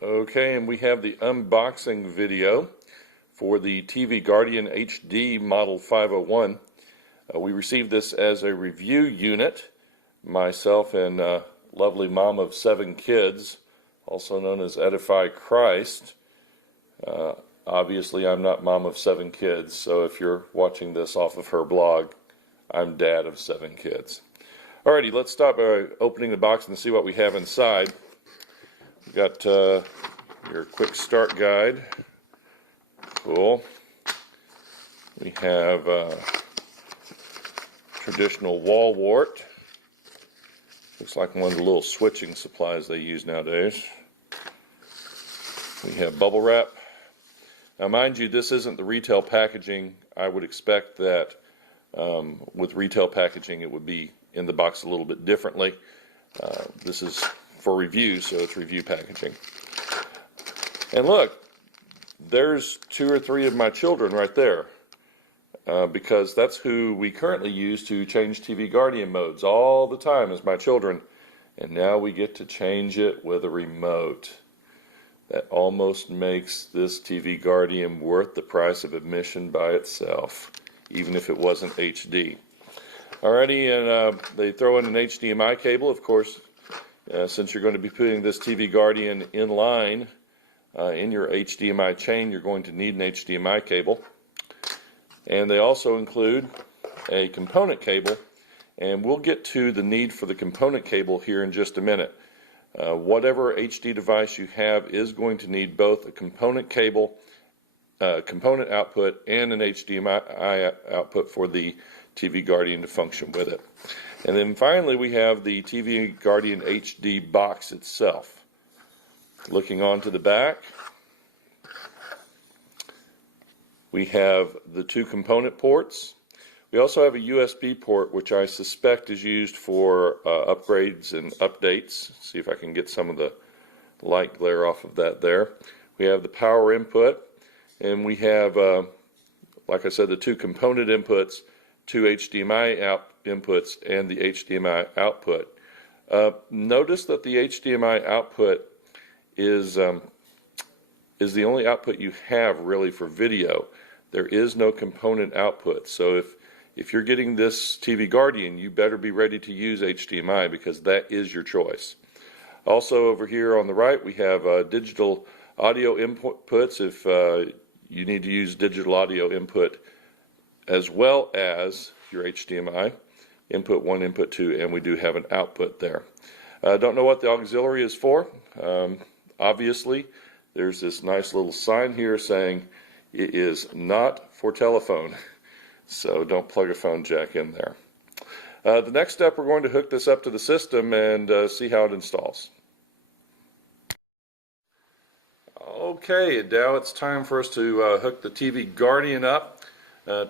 Okay, and we have the unboxing video for the TVGuardian HD Model 501. We received this as a review unit. Myself and lovely mom of 7 kids, also known as Edify Christ. Obviously, I'm not mom of 7 kids, so if you're watching this off of her blog, I'm dad of 7 kids. Alrighty, let's start by opening the box and see what we have inside. We've got your quick start guide. Cool. We have traditional wall wart. Looks like one of the little switching supplies they use nowadays. We have bubble wrap. Now mind you, this isn't the retail packaging. I would expect that with retail packaging it would be in the box a little bit differently. This is for review, so it's review packaging. And look, there's 2 or 3 of my children right there, because that's who we currently use to change TVGuardian modes all the time is my children, and now we get to change it with a remote. That almost makes this TVGuardian worth the price of admission by itself, even if it wasn't HD. Alrighty, and they throw in an HDMI cable, of course. Since you're going to be putting this TVGuardian in line in your HDMI chain, you're going to need an HDMI cable. And they also include a component cable, and we'll get to the need for the component cable here in just a minute. Whatever HD device you have is going to need both a component cable, component output, and an HDMI output for the TVGuardian to function with it. And then finally we have the TVGuardian HD box itself. Looking onto the back, we have the 2 component ports. We also have a USB port, which I suspect is used for upgrades and updates. See if I can get some of the light glare off of that there. We have the power input, and we have, like I said, the 2 component inputs, 2 HDMI inputs, and the HDMI output. Notice that the HDMI output is the only output you have really for video. There is no component output, so if you're getting this TVGuardian, you better be ready to use HDMI because that is your choice. Also over here on the right we have digital audio inputs if you need to use digital audio input, as well as your HDMI, input 1, input 2, and we do have an output there. Don't know what the auxiliary is for. Obviously, there's this nice little sign here saying it is not for telephone, so don't plug a phone jack in there. The next step, we're going to hook this up to the system and see how it installs. Okay, now it's time for us to hook the TVGuardian up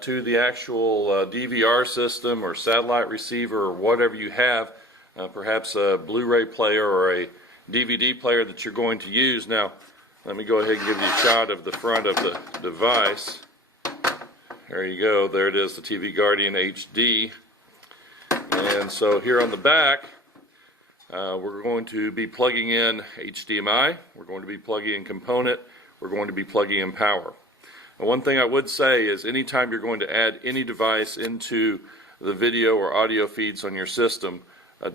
to the actual DVR system or satellite receiver or whatever you have, perhaps a Blu-ray player or a DVD player that you're going to use. Now, let me go ahead and give you a shot of the front of the device. There you go, there it is, the TVGuardian HD. And so here on the back, we're going to be plugging in HDMI, we're going to be plugging in component, we're going to be plugging in power. And one thing I would say is anytime you're going to add any device into the video or audio feeds on your system,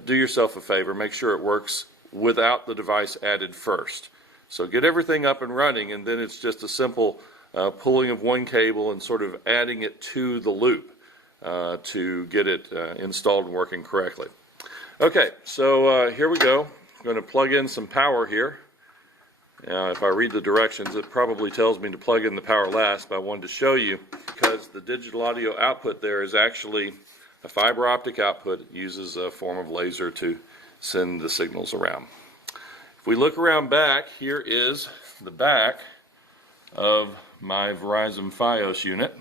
do yourself a favor, make sure it works without the device added first. So get everything up and running, and then it's just a simple pulling of one cable and sort of adding it to the loop to get it installed and working correctly. Okay, so here we go. I'm going to plug in some power here. Now, if I read the directions, it probably tells me to plug in the power last, but I wanted to show you because the digital audio output there is actually a fiber optic output. It uses a form of laser to send the signals around. If we look around back, here is the back of my Verizon Fios unit.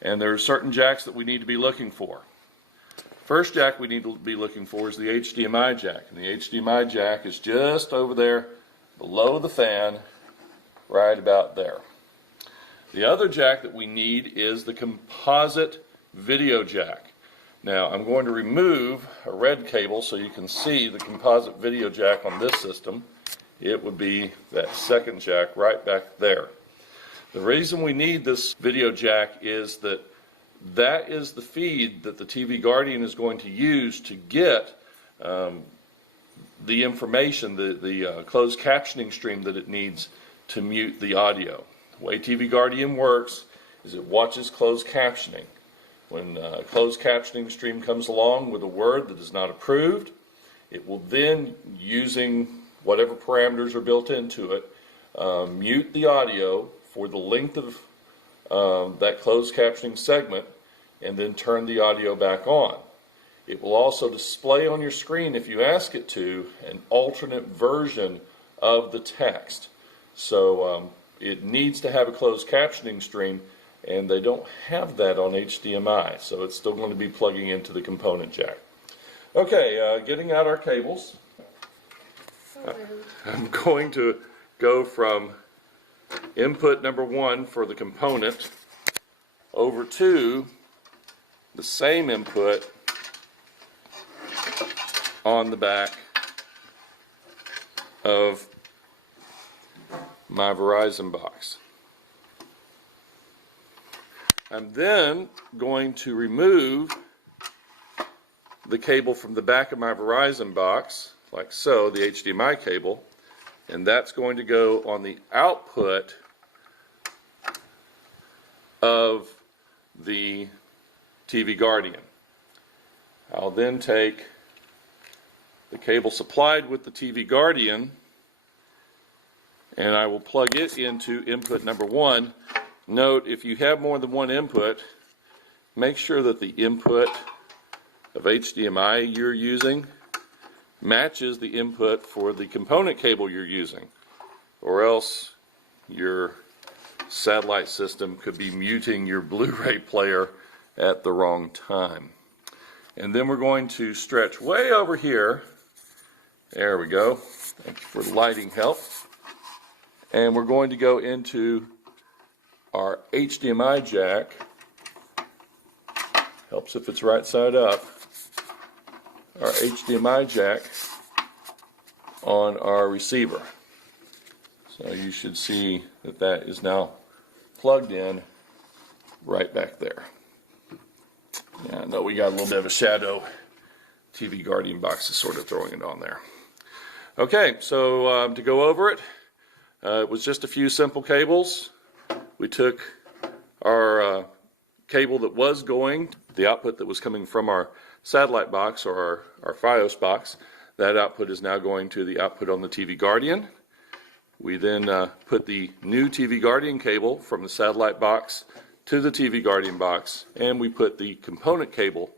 And there are certain jacks that we need to be looking for. First jack we need to be looking for is the HDMI jack. And the HDMI jack is just over there below the fan, right about there. The other jack that we need is the composite video jack. Now I'm going to remove a red cable so you can see the composite video jack on this system. it would be that second jack right back there. The reason we need this video jack is that that is the feed that the TVGuardian is going to use to get the information, the closed captioning stream that it needs to mute the audio. The way TVGuardian works is it watches closed captioning. When a closed captioning stream comes along with a word that is not approved, it will then, using whatever parameters are built into it, mute the audio for the length of that closed captioning segment and then turn the audio back on. It will also display on your screen, if you ask it to, an alternate version of the text. So it needs to have a closed captioning stream, and they don't have that on HDMI, so it's still going to be plugging into the component jack. Okay, getting out our cables. I'm going to go from input number 1 for the component over to the same input on the back of my Verizon box. I'm then going to remove the cable from the back of my Verizon box, like so, the HDMI cable, and that's going to go on the output of the TVGuardian. I'll then take the cable supplied with the TVGuardian and I will plug it into input number 1. Note, if you have more than one input, make sure that the input of HDMI you're using matches the input for the component cable you're using, or else your satellite system could be muting your Blu-ray player at the wrong time. And then we're going to stretch way over here. There we go. Thank you for the lighting help. And we're going to go into our HDMI jack. Helps if it's right side up. Our HDMI jack on our receiver. So you should see that that is now plugged in right back there. Yeah, I know we got a little bit of a shadow. TVGuardian box is sort of throwing it on there. Okay, so to go over it, it was just a few simple cables. We took our cable that was going, the output that was coming from our satellite box or our Fios box. That output is now going to the output on the TVGuardian. We then put the new TVGuardian cable from the satellite box to the TVGuardian box, and we put the component cable,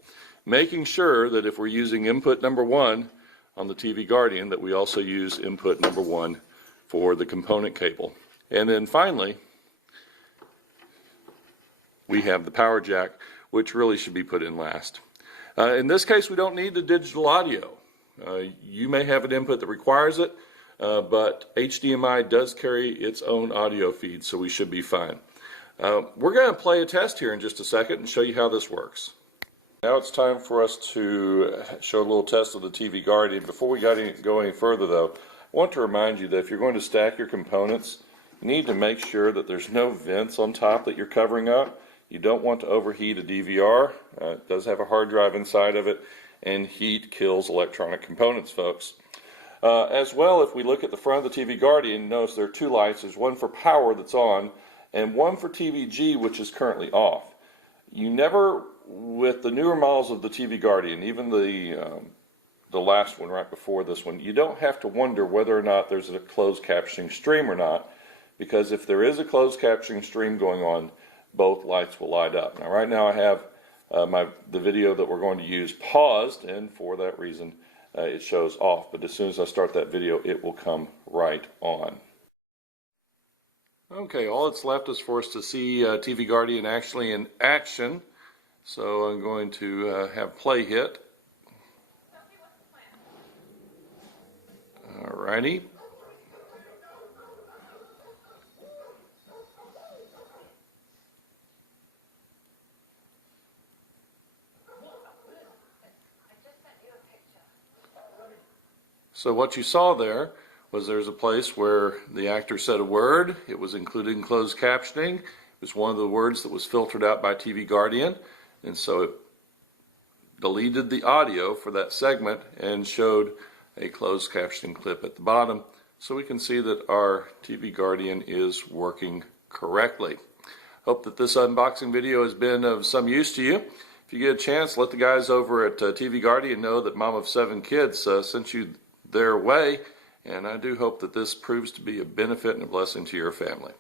making sure that if we're using input number 1 on the TVGuardian, that we also use input number 1 for the component cable. And then finally, we have the power jack, which really should be put in last. In this case, we don't need the digital audio. You may have an input that requires it, but HDMI does carry its own audio feed, so we should be fine. We're going to play a test here in just a second and show you how this works. Now it's time for us to show a little test of the TVGuardian. Before we go any further though, I want to remind you that if you're going to stack your components, you need to make sure that there's no vents on top that you're covering up. You don't want to overheat a DVR. It does have a hard drive inside of it, and heat kills electronic components, folks. As well, if we look at the front of the TVGuardian, notice there are two lights. There's one for power that's on, and one for TVG, which is currently off. You never, with the newer models of the TVGuardian, even the last one right before this one, you don't have to wonder whether or not there's a closed captioning stream or not, because if there is a closed captioning stream going on, both lights will light up. Now right now I have the video that we're going to use paused, and for that reason it shows off, but as soon as I start that video it will come right on. Okay, all that's left is for us to see TVGuardian actually in action. So I'm going to have play hit. Alrighty. So what you saw there was there's a place where the actor said a word, it was included in closed captioning, it was one of the words that was filtered out by TVGuardian, and so it deleted the audio for that segment and showed a closed captioning clip at the bottom, so we can see that our TVGuardian is working correctly. Hope that this unboxing video has been of some use to you. If you get a chance, let the guys over at TVGuardian know that Mom of 7 Kids sent you their way, and I do hope that this proves to be a benefit and a blessing to your family.